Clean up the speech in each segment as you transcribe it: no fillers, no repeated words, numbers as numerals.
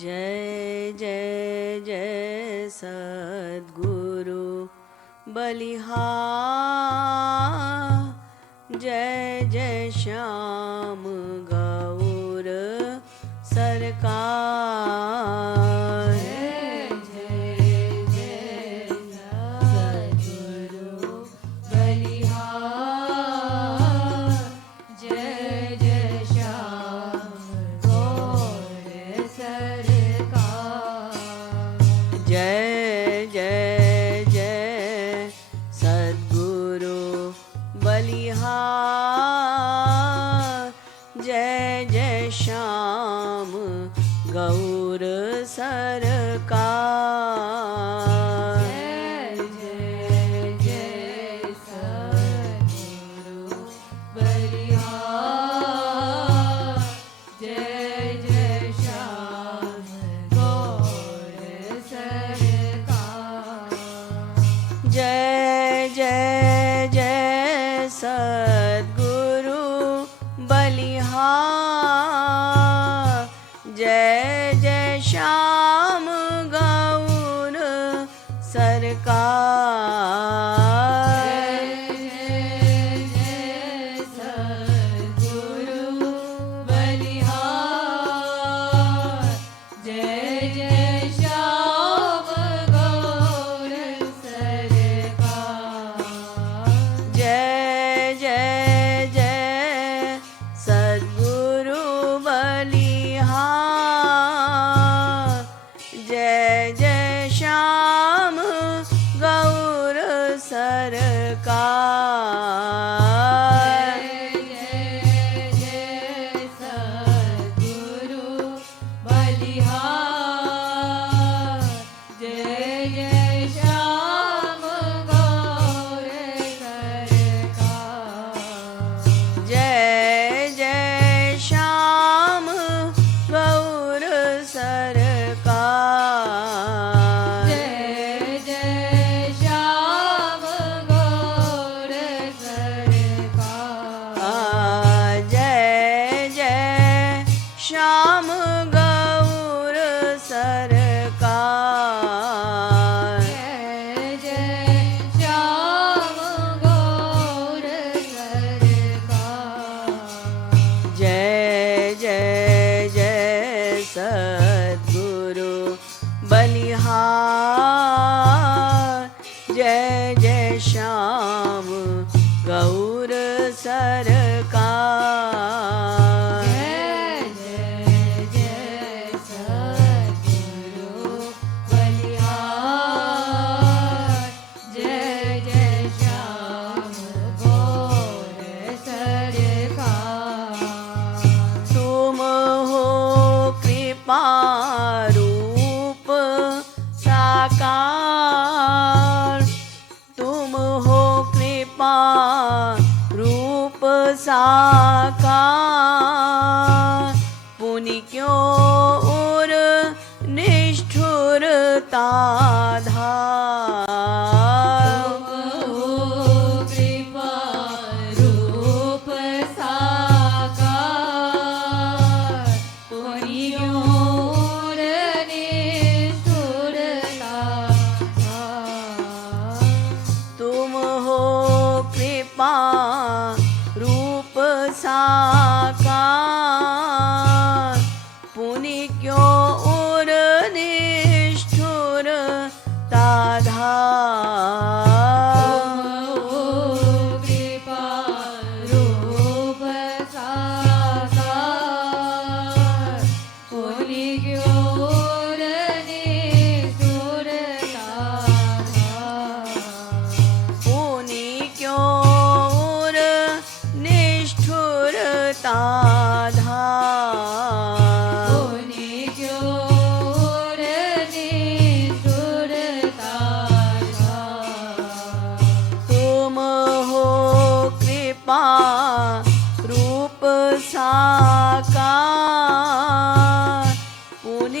जय जय जय सद्गुरु बलिहार। जय जय श्याम गौर सरकार। जय जय जय सद्गुरु बलिहार। जय जय श्याम गौर सरकार। जय जय जय सद्गुरु बलिहार। जय जय श्याम गौर सरकार। जय जय जय सद्गुरु बलिहार। जय जय श्याम गौर सरकार। जय जय जय सद्गुरु बलिहार। जय जय श्याम गौर सरकार। जय जय सद्गुरु बलिहार। जय जय श्याम गौर सरकार। जय जय जय सद्गुरु बलिहार। जय जय श्याम गौर सरकार। जय जय सद्गुरु बलिहार। जय जय श्याम गौर सरकार। जय जय श्याम गौर सरकार। जय जय श्याम गौर सरकार। जय जय श्याम गौर सरकार। जय जय श्याम गौर सरकार। जय जय जय सद्गुरु बलिहार। जय जय श्याम गौर सरकार। जय जय जय सद्गुरु बलिहार। जय जय श्याम गौर सरकार। तुम हो कृपा रूप साकार। तुम हो कृपा रूप साकार। पुनि क्यों और निष्ठुरता धार। कृपा रूप साकार। पुनियोर निष्ठुरता धार। तुम हो कृपा रूप साकार। पुनि क्यों और निष्ठुरता धार। कृपा रूप साकार। पुनियोर निष्ठुरता धार। पुनि क्यों और निष्ठुरता धार। पुनियोर निष्ठुरता धार। तुम हो कृपा रूप साकार। पुनि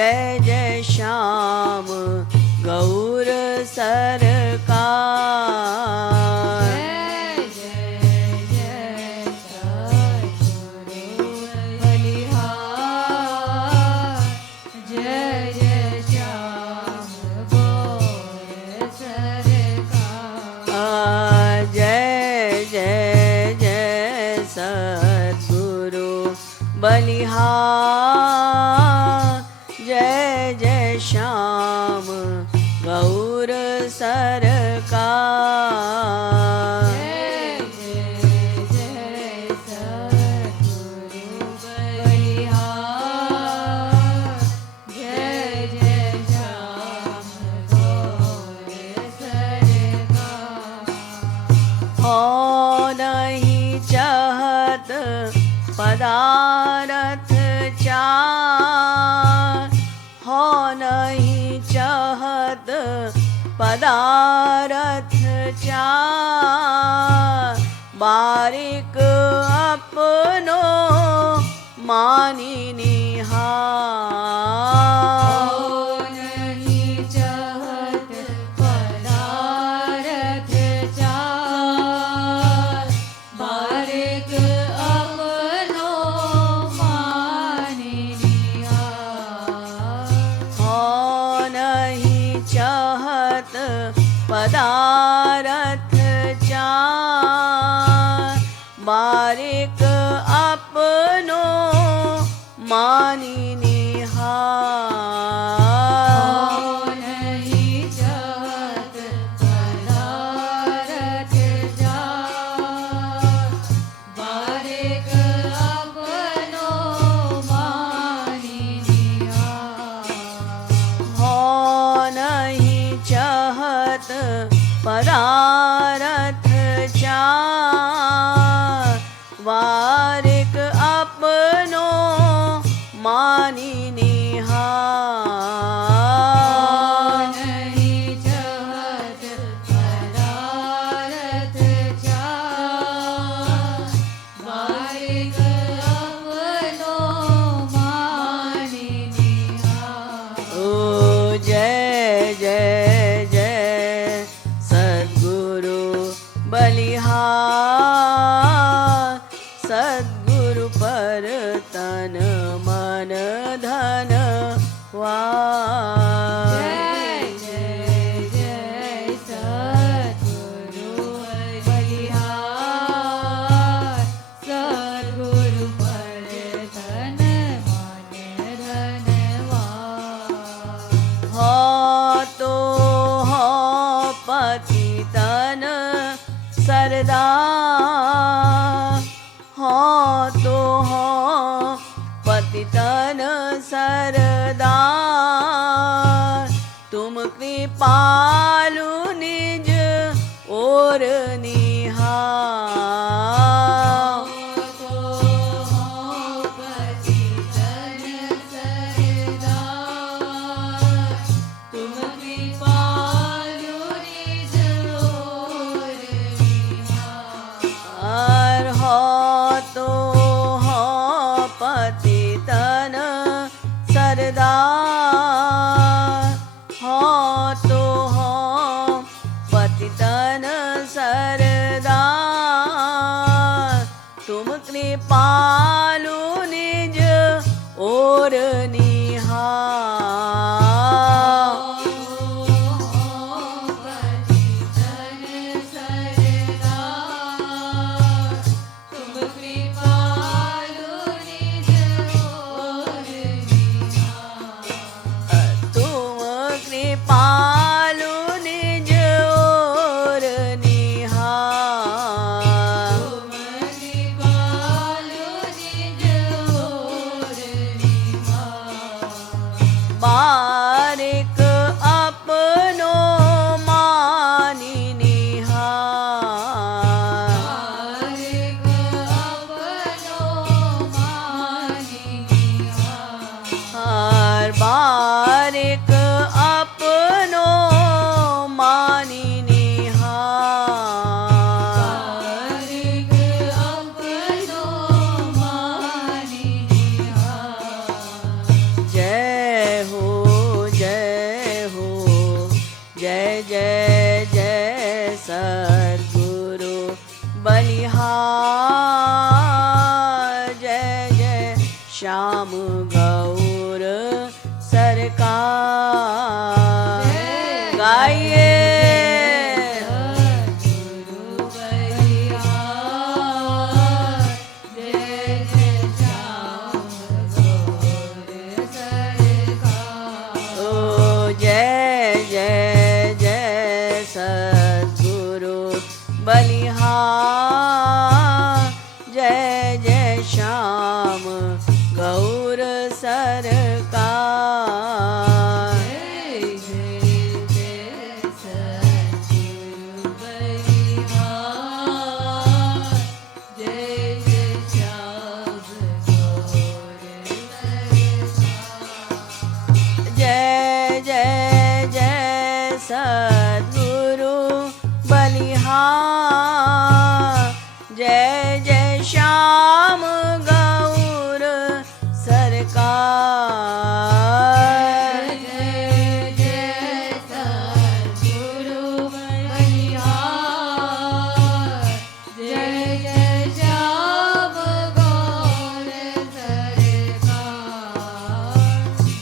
जय जय श्याम गौर सरकार। जय जय सद्गुरु बलिहार। जय जय श्याम गौर सरकार। जय जय जय सद्गुरु बलिहार। जय जय श्याम गौर सरकार। जय जय सद्गुरु बलिहार। जय जय श्याम गौर सरकार। हो नहीं चाहत पदारथ चार। हो नहीं चाहत पदारथ चार। बारिक अपनो मानी निहार। नहीं चाहत पदारथ चार। बारिक अपनो मानी निहार। हो नहीं चाहत पदारथ चार। बारिक अपनो मानी निहार। नहीं चाहत पदारथ चार। बारिक अपनो मानी निहार। हो नहीं चाहत पदारथ चार। वारिक अपनो मानी निहार। नहीं चाहत पदारथ चार। बारिक अपनो मानी निहार। ओ जय जय जय सद्गुरु बलिहार। सद्गुरु पर तन मन धन वार। जय जय जय सद्गुरु बलिहार। सद्गुरु पर तन मन धनवार। हो तो हो पति तन सरदार। हो तो हो पति तन सरदार। तुम कृपालु निज और निहार। तो हो पति तन सरदार। तुम कृपालु निज और निहार। हो तो हो पति तन सरदार। हो तो हो पति तन सरदार। तुम कृपालु निज और निहार। पति तन सरदार। तुम कृपालु निज और निहार। तुम कृपालु निज और निहार। तुम कृपालु निज और निहार। बारिक अपनो मानी निहार। बारिक अपनो मानी निहार। बारिक अपनो मानी निहार। बारिक अपनो मानी निहार। जय हो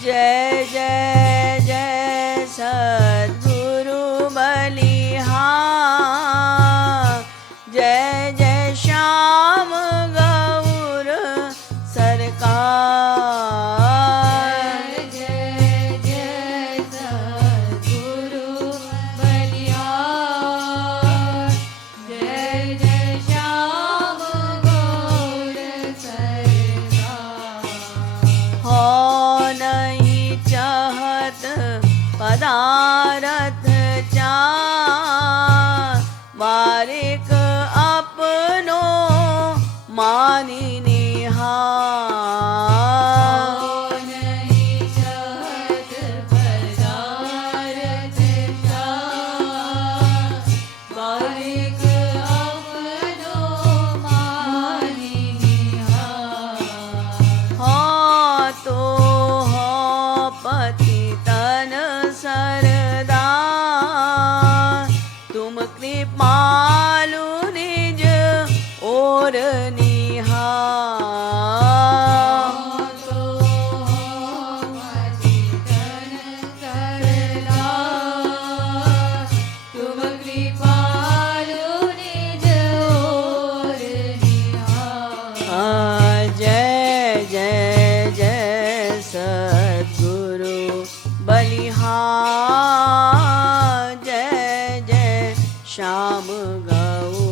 जय जय जय सद्गुरु बलिहार जय जय श्याम गौर सरकार जय जय सद्गुरु बलिहार जय जय श्याम गौर सरकार हो नहीं चाहत पदारथ चार बारिक अपनो मानी निहार नहीं चाहत पदारथ चार बारिक अपनो मानी निहार हो तो हो पतितन सरदार तुम कृपालु निज और निहार तो पतितन सरदार तुम कृपालु निज और निहार जय जय जय सद्गुरु बलिहार जय जय श्याम गौ